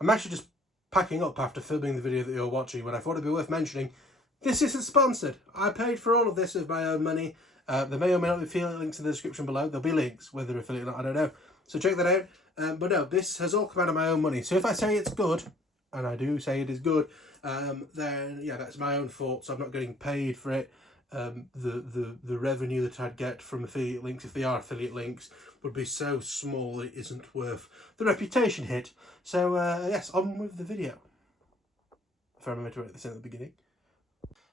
I'm actually just packing up after filming the video that you're watching, but I thought it'd be worth mentioning. This isn't sponsored. I paid for all of this with my own money. There may or may not be affiliate links in the description below. There'll be links, whether they're affiliate or not, I don't know. So check that out. But no, this has all come out of my own money. So if I say it's good, and I do say it is good, then yeah, that's my own fault. So I'm not getting paid for it. The revenue that I'd get from affiliate links, if they are affiliate links, would be so small that it isn't worth the reputation hit. So yes, on with the video. If I remember to write this in at the beginning.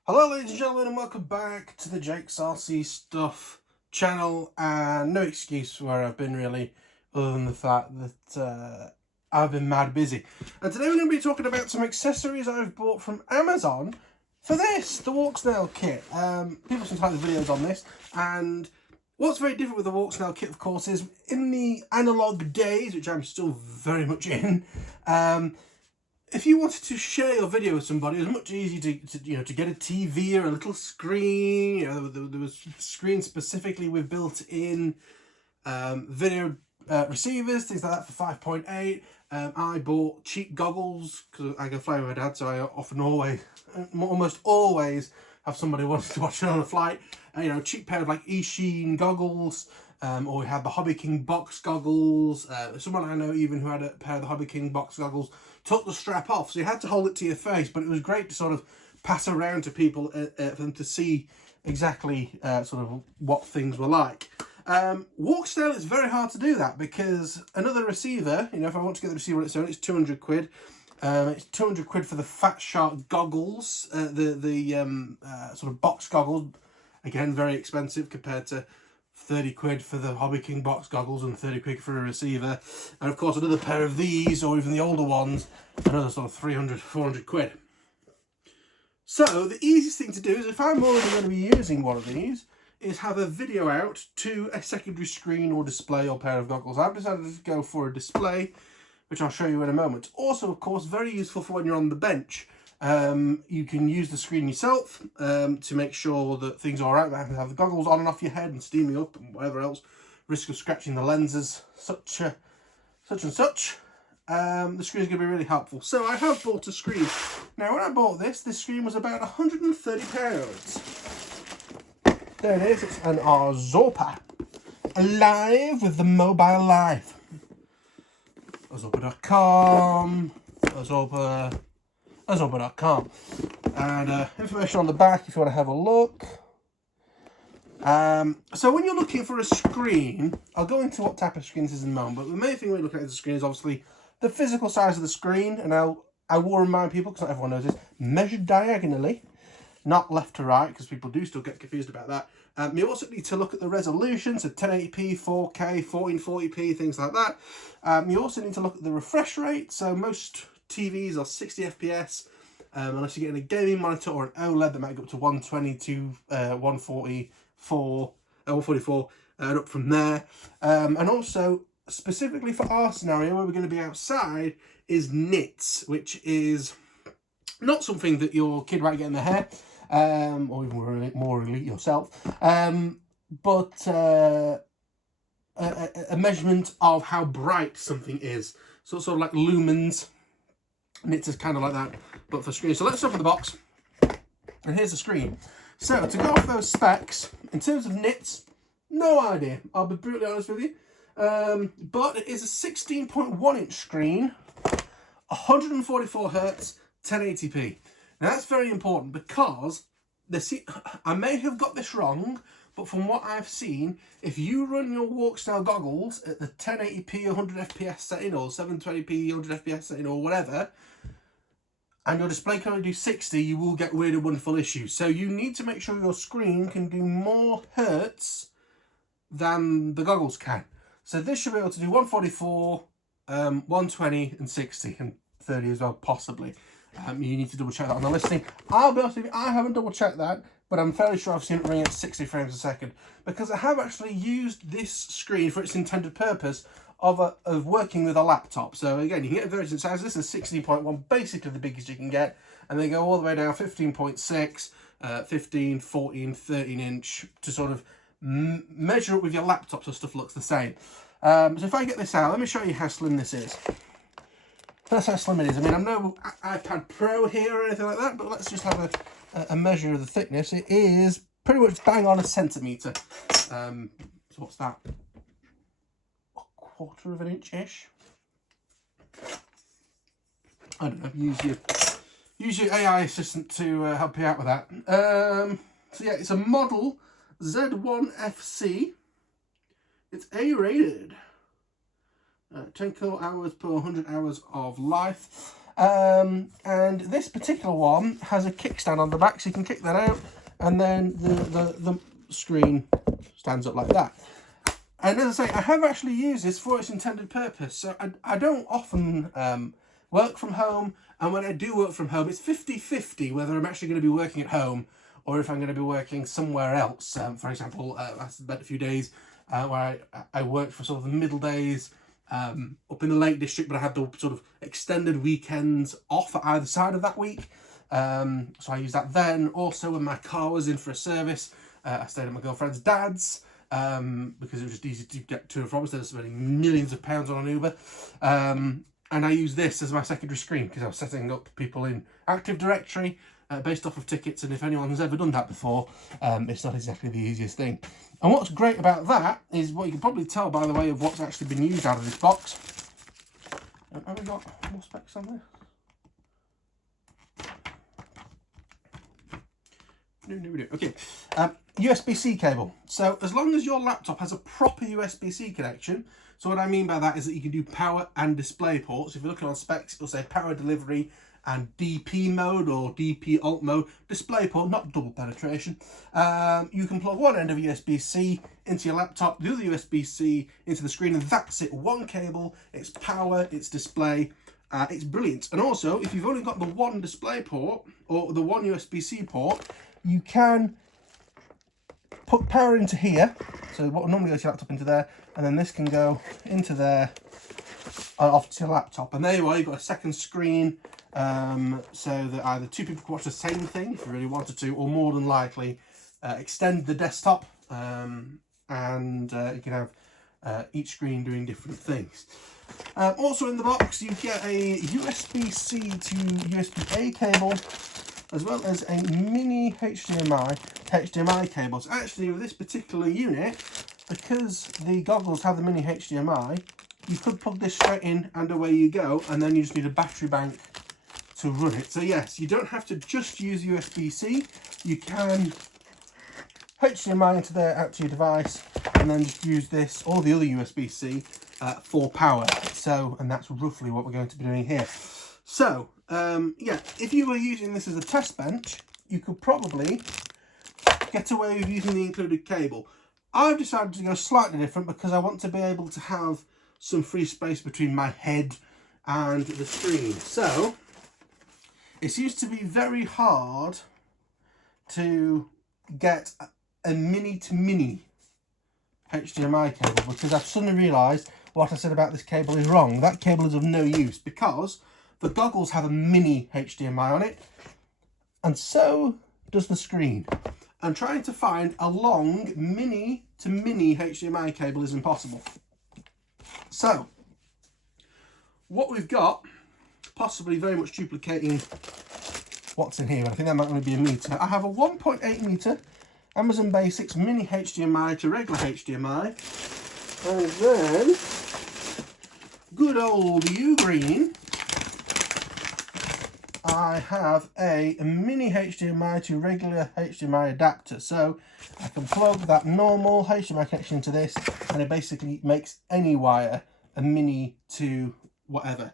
Hello ladies and gentlemen, and welcome back to the Jake's RC Stuff channel. And no excuse for where I've been really, other than the fact that I've been mad busy. And today we're going to be talking about some accessories I've bought from Amazon for this, the Walksnail kit. People sometimes have videos on this, and what's very different with the Walksnail kit, of course, is in the analog days, which I'm still very much in, if you wanted to share your video with somebody, it was much easier to get a TV or a little screen. You know, there was screens specifically with built-in video receivers, things like that for 5.8. I bought cheap goggles because I go flying with my dad, so I almost always have somebody wanting to watch it on a flight. You know, cheap pair of like Sheen goggles, or we had the Hobby King box goggles. Someone I know even who had a pair of the Hobby King box goggles took the strap off, so you had to hold it to your face, but it was great to sort of pass around to people for them to see exactly sort of what things were like. Walksnail, it's very hard to do that because another receiver, you know, if I want to get the receiver on its own, it's 200 quid. It's 200 quid for the Fat Shark goggles, the sort of box goggles. Again, very expensive compared to 30 quid for the Hobby King box goggles and 30 quid for a receiver. And of course, another pair of these, or even the older ones, another sort of 300, 400 quid. So the easiest thing to do is, if I'm already going to be using one of these, is have a video out to a secondary screen or display or pair of goggles. I've decided to go for a display, which I'll show you in a moment. Also, of course, very useful for when you're on the bench. You can use the screen yourself to make sure that things are alright. You have the goggles on and off your head and steaming up and whatever else. Risk of scratching the lenses, such and such. The screen is going to be really helpful. So I have bought a screen. Now, when I bought this screen was about £130. There it is. It's an Zorpa, alive with the mobile life. Zorpa.com, Zorpa.com, and information on the back if you want to have a look. So when you're looking for a screen, I'll go into what type of screen this is in a moment, but the main thing we're looking at the screen is obviously the physical size of the screen, and I will remind people, because not everyone knows this, measured diagonally, not left to right, because people do still get confused about that. You also need to look at the resolution, so 1080p, 4K, 1440p, things like that. You also need to look at the refresh rate, so most TVs are 60 FPS, unless you're getting a gaming monitor or an OLED that might go up to 120 to 144, and up from there. And also, specifically for our scenario, where we're going to be outside, is nits, which is not something that your kid might get in their hair, or even more elite yourself, but a measurement of how bright something is. So sort of like lumens. Nits is kind of like that, but for screen. So let's open the box, and here's the screen. So to go off those specs, in terms of nits, no idea. I'll be brutally honest with you. But it is a 16.1 inch screen, 144 Hz, 1080p. Now that's very important because I may have got this wrong, but from what I've seen, if you run your Walksnail goggles at the 1080p 100 FPS setting, or 720p 100 FPS setting, or whatever, and your display can only do 60, you will get weird and wonderful issues. So you need to make sure your screen can do more hertz than the goggles can. So this should be able to do 144, 120 and 60 and 30 as well, possibly. You need to double check that on the listing. I'll be honest with you, I haven't double checked that, but I'm fairly sure I've seen it running at 60 frames a second, because I have actually used this screen for its intended purpose of working with a laptop. So again, you can get a version size. This is 16.1, basically the biggest you can get, and they go all the way down 15.6, 15, 14, 13 inch to sort of measure up with your laptop so stuff looks the same. So if I get this out, let me show you how slim this is. That's how slim it is. I mean, I'm no iPad Pro here or anything like that, but let's just have a measure of the thickness. It is pretty much bang on a centimetre. So what's that? A quarter of an inch-ish? I don't know, use your AI assistant to help you out with that. So yeah, it's a model Z1FC. It's A-rated. 10 kilowatt hours per 100 hours of life. And this particular one has a kickstand on the back, so you can kick that out, and then the screen stands up like that. And as I say, I have actually used this for its intended purpose. So I don't often work from home, and when I do work from home, it's 50-50 whether I'm actually going to be working at home or if I'm going to be working somewhere else. For example, I spent a few days where I worked for sort of the middle days up in the Lake District, but I had the sort of extended weekends off at either side of that week. So I used that then. Also, when my car was in for a service, I stayed at my girlfriend's dad's because it was just easy to get to and from instead of spending millions of pounds on an Uber. And I used this as my secondary screen because I was setting up people in Active Directory based off of tickets, and if anyone's ever done that before, it's not exactly the easiest thing. And what's great about that is what you can probably tell by the way of what's actually been used out of this box. Have we got more specs on there? No, we do. Okay. USB-C cable. So as long as your laptop has a proper USB-C connection, so what I mean by that is that you can do power and display ports. If you're looking on specs, it'll say power delivery and DP mode or DP alt mode, display port, not double penetration. You can plug one end of USB-C into your laptop, the other USB-C into the screen, and that's it. One cable, it's power, it's display, it's brilliant. And also, if you've only got the one display port or the one USB-C port, you can put power into here. So what normally goes your laptop into there, and then this can go into there off to your laptop. And there you are, you've got a second screen, so that either two people can watch the same thing if you really wanted to, or more than likely extend the desktop, and you can have each screen doing different things. Also in the box you get a USB-C to USB-A cable, as well as a mini HDMI cable. So actually with this particular unit, because the goggles have the mini HDMI, you could plug this straight in and away you go, and then you just need a battery bank to run it. So yes, you don't have to just use USB-C, you can HDMI into there out to your device, and then just use this or the other USB-C for power. So, and that's roughly what we're going to be doing here. So, yeah, if you were using this as a test bench, you could probably get away with using the included cable. I've decided to go slightly different because I want to be able to have some free space between my head and the screen. So, it seems to be very hard to get a mini to mini HDMI cable, because I've suddenly realised what I said about this cable is wrong. That cable is of no use because the goggles have a mini HDMI on it, and so does the screen. And trying to find a long mini to mini HDMI cable is impossible. So, what we've got, possibly very much duplicating what's in here, I think that might only be a metre. I have a 1.8 metre Amazon Basics mini HDMI to regular HDMI, and then good old Ugreen, I have a mini HDMI to regular HDMI adapter. So I can plug that normal HDMI connection into this, and it basically makes any wire a mini to whatever.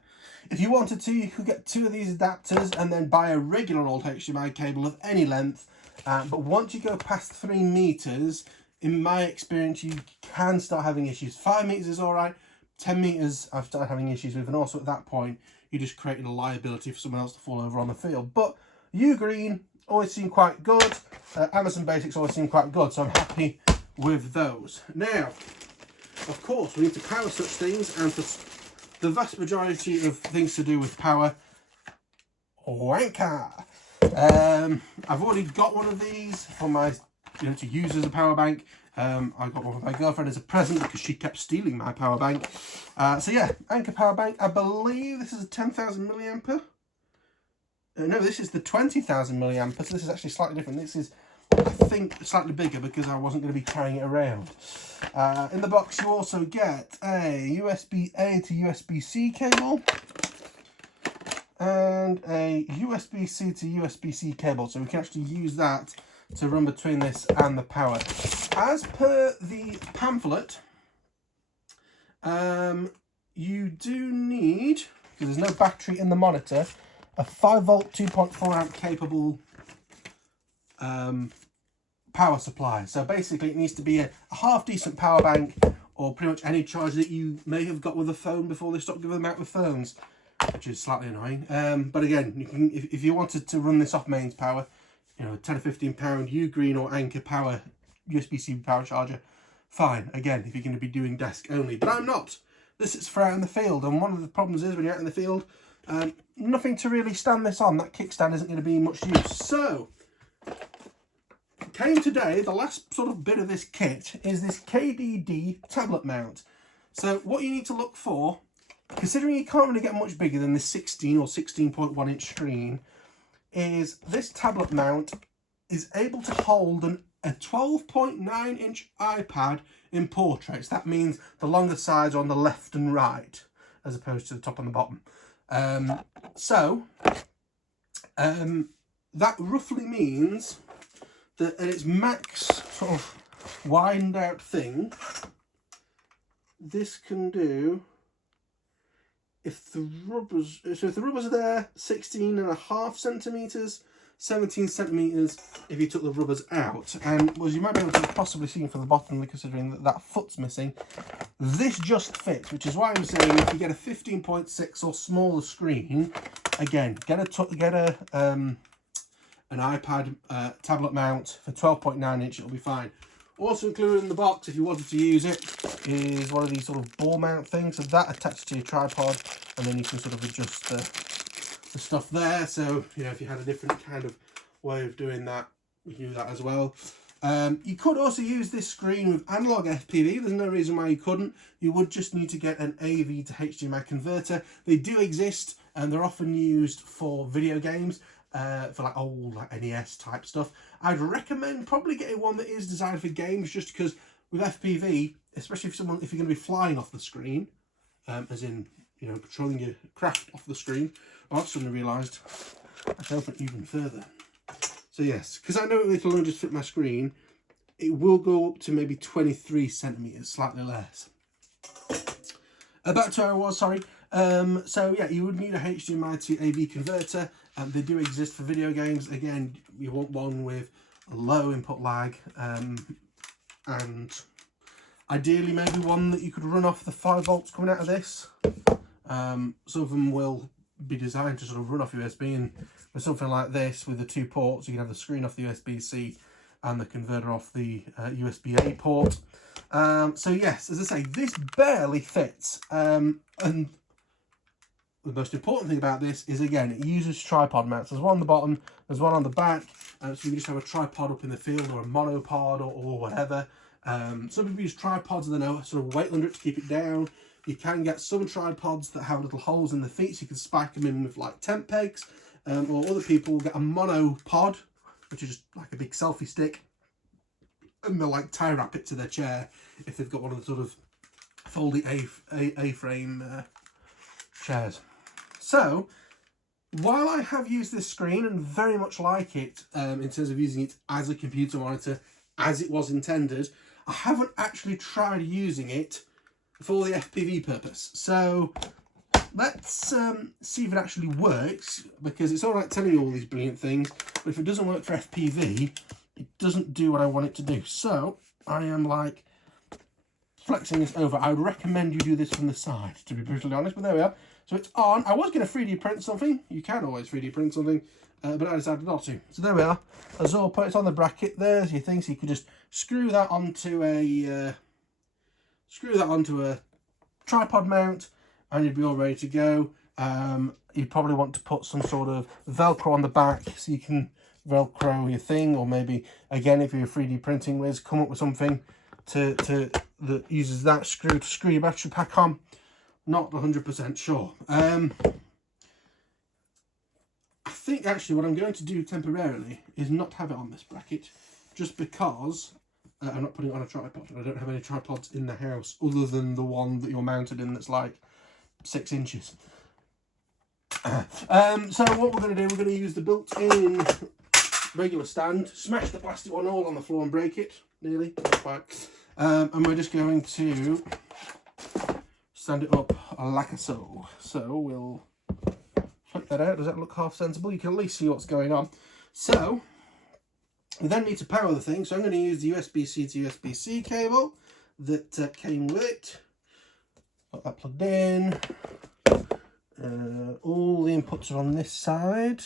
If you wanted to, you could get two of these adapters and then buy a regular old HDMI cable of any length. But once you go past 3 meters, in my experience, you can start having issues. 5 meters is all right. 10 meters, I've started having issues with, and also at that point, you're just creating a liability for someone else to fall over on the field. But Ugreen always seem quite good. Amazon Basics always seem quite good, so I'm happy with those. Now, of course, we need to power such things, and for the vast majority of things to do with power, wanker. I've already got one of these for my to use as a power bank. I got one for my girlfriend as a present because she kept stealing my power bank. So yeah, Anker power bank. I believe this is a 10,000 milliampere. No, this is the 20,000 milliampere. So this is actually slightly different. This is, I think, slightly bigger because I wasn't going to be carrying it around. In the box, you also get a USB-A to USB-C cable and a USB-C to USB-C cable. So we can actually use that to run between this and the power. As per the pamphlet, you do need, because there's no battery in the monitor, a 5-volt 2.4 amp capable power supply. So basically it needs to be a half decent power bank, or pretty much any charger that you may have got with a phone before they stopped giving them out with phones, which is slightly annoying. But again, you can, if you wanted to run this off mains power, you know, a 10 or 15 pound Ugreen or Anker power USB-C power charger, fine. Again, if you're going to be doing desk only, but I'm not. This is for out in the field, and one of the problems is when you're out in the field, nothing to really stand this on. That kickstand isn't going to be much use. So came today, the last sort of bit of this kit is this KDD tablet mount. So what you need to look for, considering you can't really get much bigger than this 16 or 16.1 inch screen, is this tablet mount is able to hold a 12.9 inch iPad in portraits. That means the longer sides are on the left and right as opposed to the top and the bottom. That roughly means that at its max sort of widened out thing, this can do, if the rubbers are there, 16.5 centimetres, 17 centimetres if you took the rubbers out. And as you might be able to possibly see from the bottom, considering that that foot's missing, this just fits, which is why I'm saying if you get a 15.6 or smaller screen, again, get an iPad tablet mount for 12.9 inch, it'll be fine. Also included in the box, if you wanted to use it, is one of these sort of ball mount things. So that attaches to your tripod, and then you can sort of adjust the stuff there. So, you know, if you had a different kind of way of doing that, you can do that as well. You could also use this screen with analog FPV. There's no reason why you couldn't. You would just need to get an AV to HDMI converter. They do exist, and they're often used for video games. For like old NES type stuff. I'd recommend probably getting one that is designed for games, just because with FPV, especially if you're going to be flying off the screen, as in, you know, patrolling your craft off the screen. I've suddenly realised I can open it even further. So yes, because I know it'll only just fit my screen, it will go up to maybe 23 centimetres, slightly less. Back to where I was, sorry. So yeah, you would need a HDMI to AV converter. They do exist for video games. Again, you want one with a low input lag, and ideally maybe one that you could run off the 5 volts coming out of this. Some of them will be designed to sort of run off USB, and with something like this with the 2 ports, you can have the screen off the USB-C and the converter off the USB-A port. So yes, as I say, this barely fits, and the most important thing about this is, again, it uses tripod mounts. There's one on the bottom, there's one on the back, so you can just have a tripod up in the field, or a monopod, or whatever. Some people use tripods and then a sort of weight under it to keep it down. You can get some tripods that have little holes in the feet, so you can spike them in with like tent pegs, or other people get a monopod, which is just like a big selfie stick, and they'll like tie wrap it to their chair if they've got one of the sort of foldy A-frame chairs. So, while I have used this screen and very much like it in terms of using it as a computer monitor as it was intended, I haven't actually tried using it for the FPV purpose. So let's see if it actually works, because it's all right telling you all these brilliant things, but if it doesn't work for FPV, it doesn't do what I want it to do. So I am like flexing this over. I would recommend you do this from the side, to be brutally honest, but there we are. So it's on. I was going to 3D print something. You can always 3D print something, but I decided not to. So there we are. Azor put it on the bracket. There's your thing. So you could just screw that onto a tripod mount, and you'd be all ready to go. You'd probably want to put some sort of Velcro on the back so you can Velcro your thing, or maybe again if you're a 3D printing whiz, come up with something that uses that screw to screw your battery pack on. Not 100% sure. I think actually what I'm going to do temporarily is not have it on this bracket, just because I'm not putting it on a tripod. I don't have any tripods in the house other than the one that you're mounted in that's like 6 inches. So what we're going to do, we're going to use the built-in regular stand, smash the plastic one all on the floor and break it, nearly, not quite. And we're just going to stand it up like so. So we'll check that out. Does that look half sensible? You can at least see what's going on. So we then need to power the thing. So I'm going to use the USB-C to USB-C cable that came with it. Got that plugged in. All the inputs are on this side.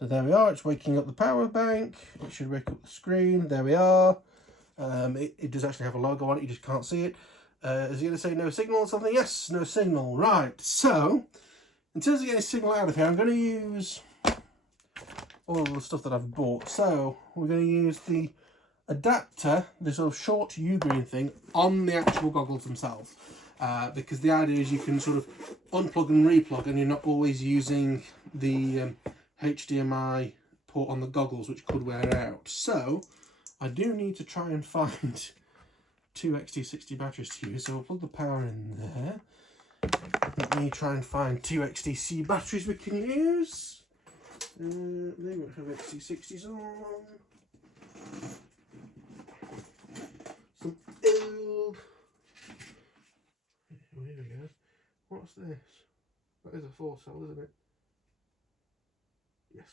So there we are, it's waking up the power bank. It should wake up the screen. There we are. It does actually have a logo on it, you just can't see it. Is it going to say no signal or something? Yes, no signal. Right, so in terms of getting signal out of here, I'm going to use all of the stuff that I've bought. So we're going to use the adapter, the sort of short U-green thing, on the actual goggles themselves. Because the idea is you can sort of unplug and replug, and you're not always using the HDMI port on the goggles, which could wear out. So I do need to try and find 2 XT60 batteries to use. So we'll plug the power in there. Let me try and find 2 XTC batteries we can use. They won't have XT60s on. Some old. Oh, here we go. What's this? That is a 4-cell, isn't it? Yes.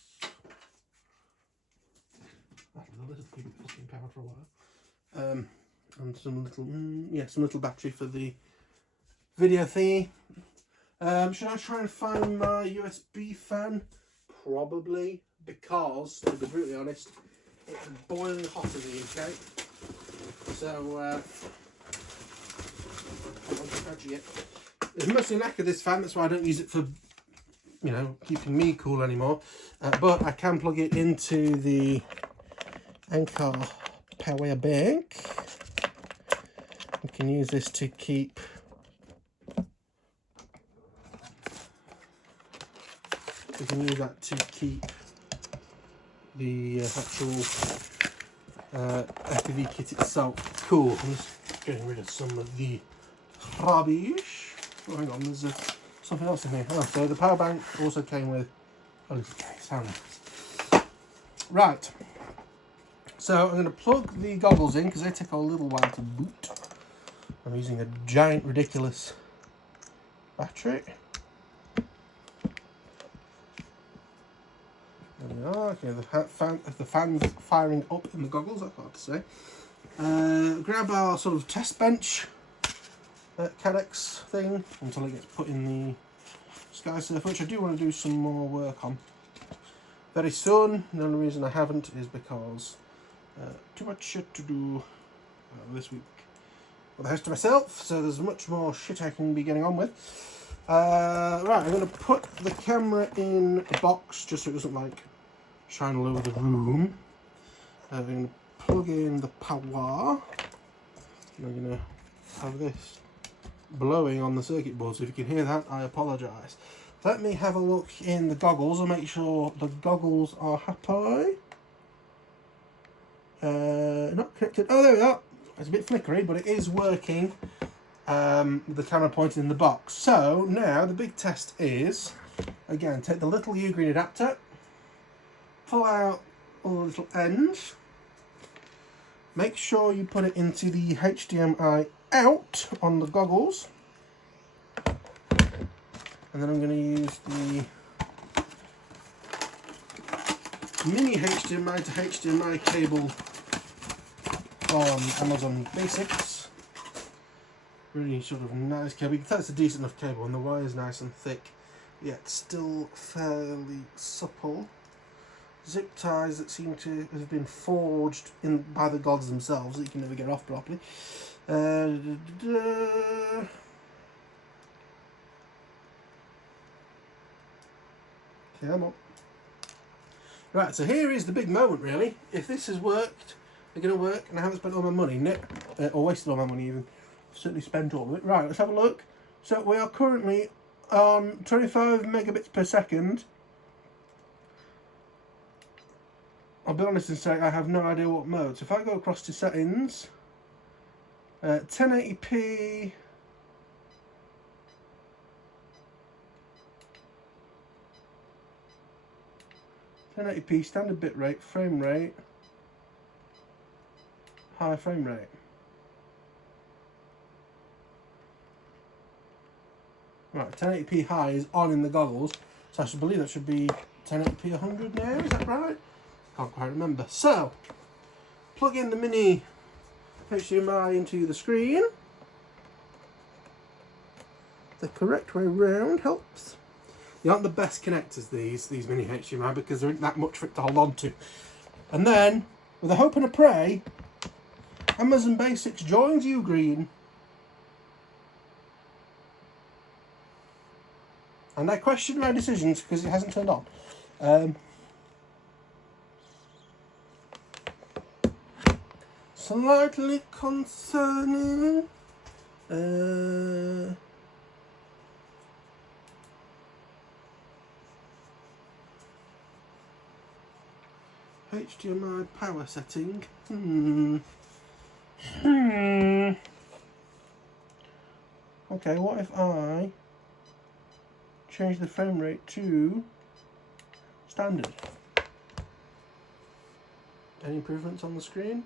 I don't know, this will keep it in power for a while. And some little battery for the video thingy. Should I try and find my USB fan? Probably, because, to be brutally honest, it's boiling hot in the UK. So, there's mostly a lack of this fan, that's why I don't use it for, you know, keeping me cool anymore. But I can plug it into the Anchor power bank. We can use this to keep the actual FPV kit itself cool. I'm just getting rid of some of the rubbish. Oh, hang on, there's something else in here. Oh, so the power bank also came with a little case. How nice. Right. So I'm going to plug the goggles in because they take a little while to boot. I'm using a giant, ridiculous battery. There we are. Okay, the fan's firing up in the goggles, that's hard to say. Grab our sort of test bench Cadex thing until it gets put in the Sky Surfer, which I do want to do some more work on very soon. The only reason I haven't is because too much shit to do this week with the house to myself, so there's much more shit I can be getting on with. Right, I'm going to put the camera in a box just so it doesn't like shine all over the room. I'm going to plug in the power. I'm going to have this blowing on the circuit board, so if you can hear that, I apologise. Let me have a look in the goggles and make sure the goggles are happy. Not connected. Oh, there we are. It's a bit flickery, but it is working. The camera pointed in the box. So now the big test is, again, take the little U-green adapter, pull out all the little ends, make sure you put it into the HDMI out on the goggles, and then I'm going to use the mini HDMI to HDMI cable on Amazon Basics. Really sort of nice cable. You can tell it's a decent enough cable, and the wire is nice and thick, yet still fairly supple. Zip ties that seem to have been forged in by the gods themselves that you can never get off properly. Come on. Right, so here is the big moment, really. If this has worked, they're going to work, and I haven't spent all my money, or wasted all my money even. I've certainly spent all of it. Right, let's have a look. So we are currently on 25 megabits per second. I'll be honest and say I have no idea what mode. So if I go across to settings, 1080p... 1080p, standard bitrate, frame rate, high frame rate. Right, 1080p high is on in the goggles, so I should believe that should be 1080p 100 now, is that right? Can't quite remember. So, plug in the mini HDMI into the screen. The correct way round helps. They aren't the best connectors, these mini HDMI, because there isn't that much for it to hold on to. And then, with a hope and a pray, Amazon Basics joins you, green. And I question my decisions because it hasn't turned on. Slightly concerning. HDMI power setting. Okay, what if I change the frame rate to standard? Any improvements on the screen?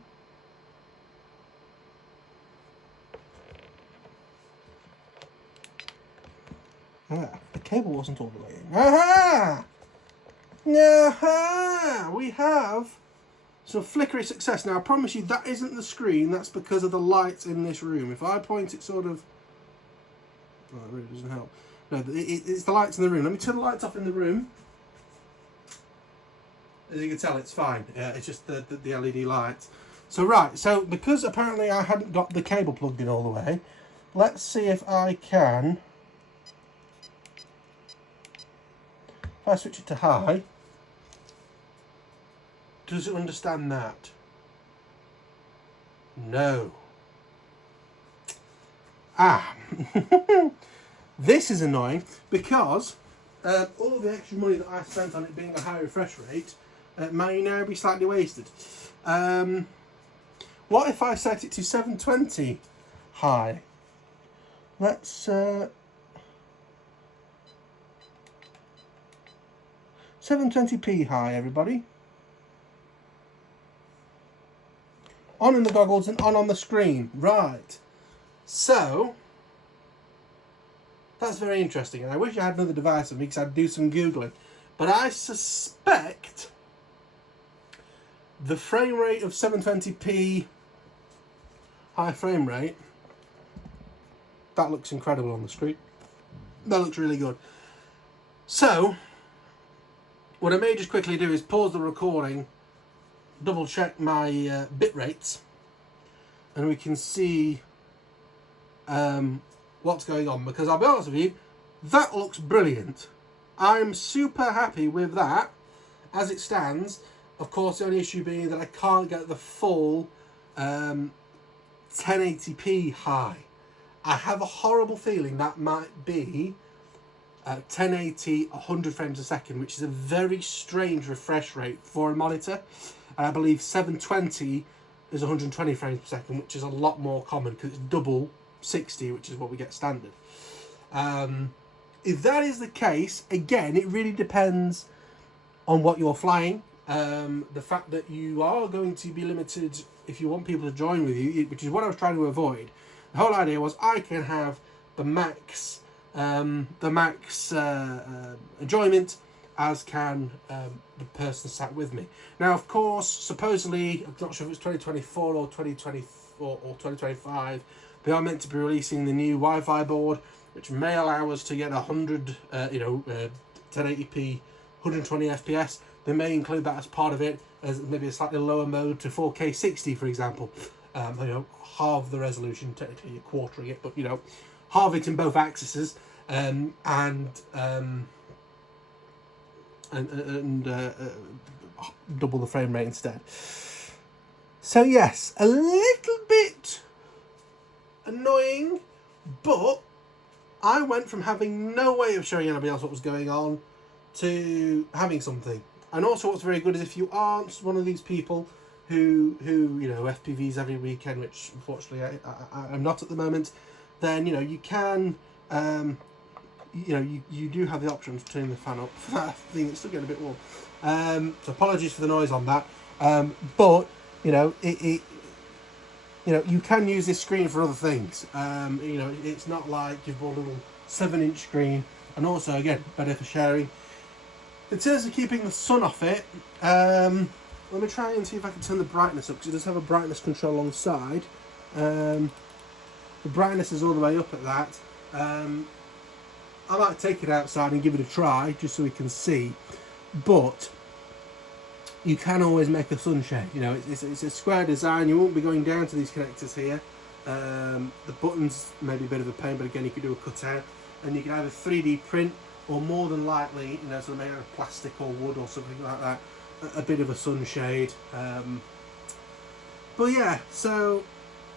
Ah, the cable wasn't all the way in. Aha! Aha! We have some flickery success. Now, I promise you that isn't the screen. That's because of the lights in this room. If I point it sort of... Oh, it really doesn't help. No, it's the lights in the room. Let me turn the lights off in the room. As you can tell, it's fine. It's just the LED lights. So, right. So, because apparently I hadn't got the cable plugged in all the way, let's see if I can... If I switch it to high, does it understand that? No. Ah. This is annoying because all the extra money that I spent on it being a high refresh rate may now be slightly wasted. What if I set it to 720 high? Let's... 720p high, everybody. On in the goggles and on the screen. Right. So, that's very interesting. And I wish I had another device with me because I'd do some Googling. But I suspect the frame rate of 720p high frame rate, that looks incredible on the screen. That looks really good. So, what I may just quickly do is pause the recording, double check my bit rates, and we can see what's going on. Because I'll be honest with you, that looks brilliant. I'm super happy with that as it stands. Of course, the only issue being that I can't get the full 1080p high. I have a horrible feeling that might be 1080 100 frames a second, which is a very strange refresh rate for a monitor. I believe 720 is 120 frames per second, which is a lot more common because it's double 60, which is what we get standard. If that is the case, again, it really depends on what you're flying. The fact that you are going to be limited if you want people to join with you, which is what I was trying to avoid. The whole idea was I can have the max enjoyment as can the person sat with me. Now, of course, supposedly, I'm not sure if it's 2024 or 2024 or 2025, they are meant to be releasing the new Wi-Fi board, which may allow us to get 1080p, 120 FPS. They may include that as part of it, as maybe a slightly lower mode to 4K 60, for example. Halve the resolution, technically you're quartering it, but halve it in both axes, and and double the frame rate instead. So yes, a little bit annoying, but I went from having no way of showing anybody else what was going on to having something. And also what's very good is if you aren't one of these people who you know, FPVs every weekend, which unfortunately I'm not at the moment, then, you know, you can, you know, you do have the option to turn the fan up for that thing. It's still getting a bit warm. So apologies for the noise on that. But, you know, you know, you can use this screen for other things. You know, it's not like you've got a little 7-inch screen, and also, again, better for sharing. In terms of keeping the sun off it, let me try and see if I can turn the brightness up, because it does have a brightness control alongside. The brightness is all the way up at that. I might take it outside and give it a try, just so we can see. But you can always make a sunshade. You know, it's a square design. You won't be going down to these connectors here. The buttons may be a bit of a pain, but again, you can do a cutout, and you can either 3D print, or more than likely, you know, sort of made out of plastic or wood or something like that, a bit of a sunshade. But yeah, so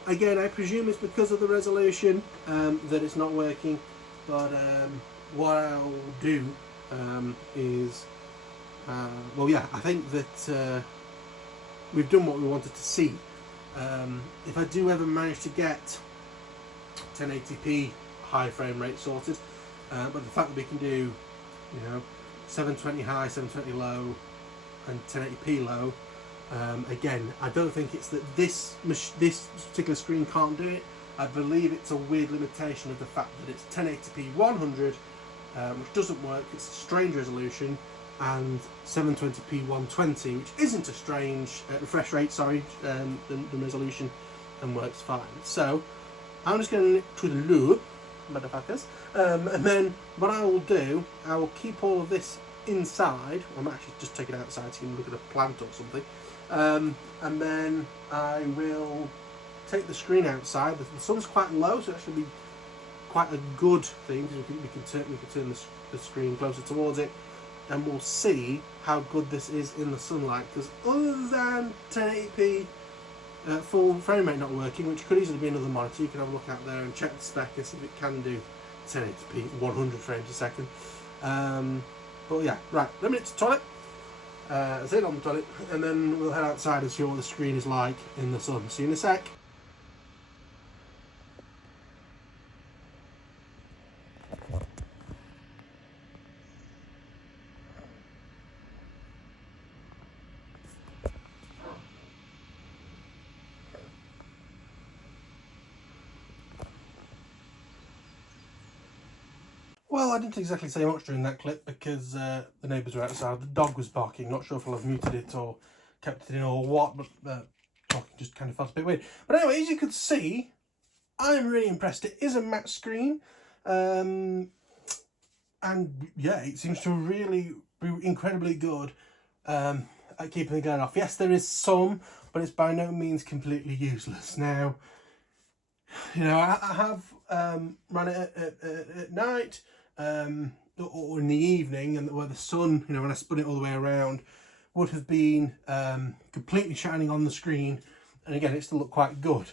again, I presume it's because of the resolution that it's not working. But what I'll do is, well, yeah, I think that we've done what we wanted to see. If I do ever manage to get 1080p high frame rate sorted, but the fact that we can do, you know, 720 high, 720 low, and 1080p low, again, I don't think it's that this particular screen can't do it. I believe it's a weird limitation of the fact that it's 1080p 100, which doesn't work. It's a strange resolution, and 720p 120, which isn't a strange refresh rate. Sorry, the resolution, and works fine. So I'm just going to the loo, motherfuckers, and then what I will do, I will keep all of this inside. I might actually just take it outside so you can look at a plant or something, and then I will take the screen outside. The sun's quite low, so that should be quite a good thing, because we can turn the screen closer towards it, and we'll see how good this is in the sunlight. Because other than 1080p full frame rate not working, which could easily be another monitor, you can have a look out there and check the spec and see if it can do 1080p 100 frames a second. But yeah, right, let me get to the toilet. Sit on the toilet, and then we'll head outside and see what the screen is like in the sun. See you in a sec. Well, I didn't exactly say much during that clip because the neighbours were outside. The dog was barking. Not sure if I'll have muted it or kept it in or what, but talking just kind of felt a bit weird. But anyway, as you could see, I'm really impressed. It is a matte screen, and yeah, it seems to really be incredibly good at keeping the glare off. Yes, there is some, but it's by no means completely useless. Now, you know, I have run it at night, or in the evening, and where the sun, you know, when I spun it all the way around, would have been completely shining on the screen, and again, it still looked quite good.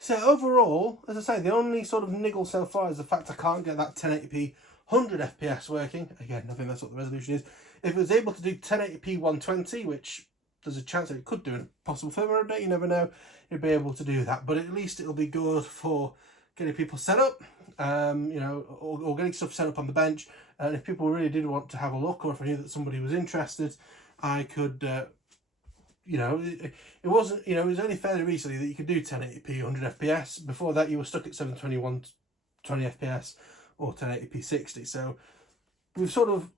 So overall, as I say, the only sort of niggle so far is the fact I can't get that 1080p 100 FPS working. Again, I think that's what the resolution is. If it was able to do 1080p 120, which there's a chance that it could do in a possible firmware update, you never know, it'd be able to do that. But at least it'll be good for getting people set up, you know, or getting stuff set up on the bench. And if people really did want to have a look, or if I knew that somebody was interested, I could, you know, it wasn't, you know, it was only fairly recently that you could do 1080p 100 FPS. Before that, you were stuck at 720 20 FPS or 1080p 60. So we've sort of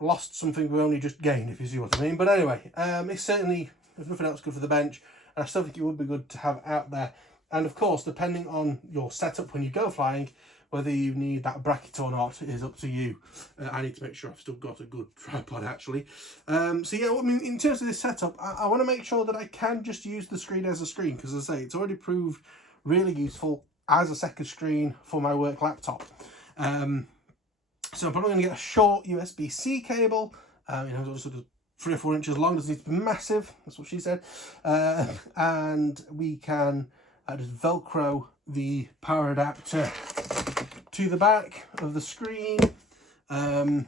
lost something we only just gained, if you see what I mean. But anyway, it's certainly, there's nothing else good for the bench, and I still think it would be good to have out there. And of course, depending on your setup when you go flying, whether you need that bracket or not is up to you. I need to make sure I've still got a good tripod, actually. So yeah, I mean, in terms of this setup, I want to make sure that I can just use the screen as a screen, because as I say, it's already proved really useful as a second screen for my work laptop. So I'm probably going to get a short USB-C cable, you know, sort of 3 or 4 inches long, doesn't need to be massive, that's what she said. And we can just Velcro the power adapter to the back of the screen. And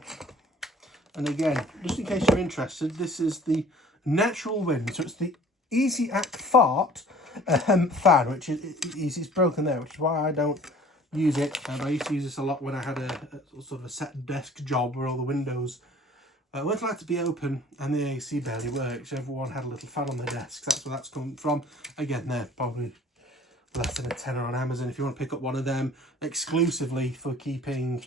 again, just in case you're interested, this is the natural wind. So it's the Easy Act Fart fan, which is it's broken there, which is why I don't use it. I used to use this a lot when I had a sort of a set desk job where all the windows weren't allowed to be open and the AC barely worked. So everyone had a little fan on their desk. That's where that's come from. Again, they're probably less than a tenner on Amazon if you want to pick up one of them exclusively for keeping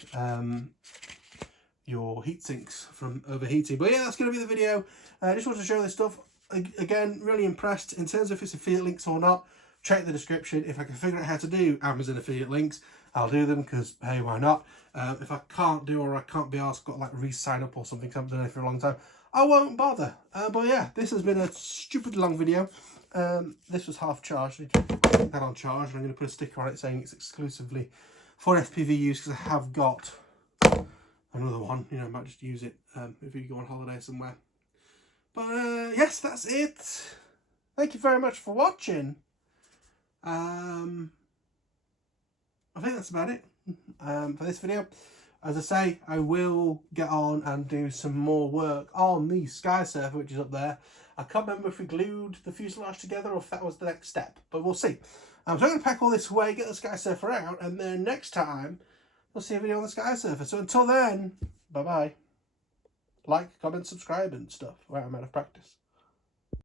your heat sinks from overheating. But yeah, that's going to be the video. I just wanted to show this stuff. Again, really impressed in terms of if it's affiliate links or not. Check the description. If I can figure out how to do Amazon affiliate links, I'll do them, because hey, why not? If I can't do, or I can't be asked, got like re-sign up or something, because I haven't done it for a long time, I won't bother. But yeah, this has been a stupid long video. This was half charged. I need to put that on charge, and I'm going to put a sticker on it saying it's exclusively for FPV use, because I have got another one. You know, I might just use it if you go on holiday somewhere. But yes, that's it. Thank you very much for watching. I think that's about it for this video. As I say, I will get on and do some more work on the Sky Surfer, which is up there. I can't remember if we glued the fuselage together or if that was the next step, but we'll see. So I'm going to pack all this away, get the Sky Surfer out, and then next time we'll see a video on the Sky Surfer. So until then, bye-bye. Like, comment, subscribe and stuff. Well, I'm out of practice.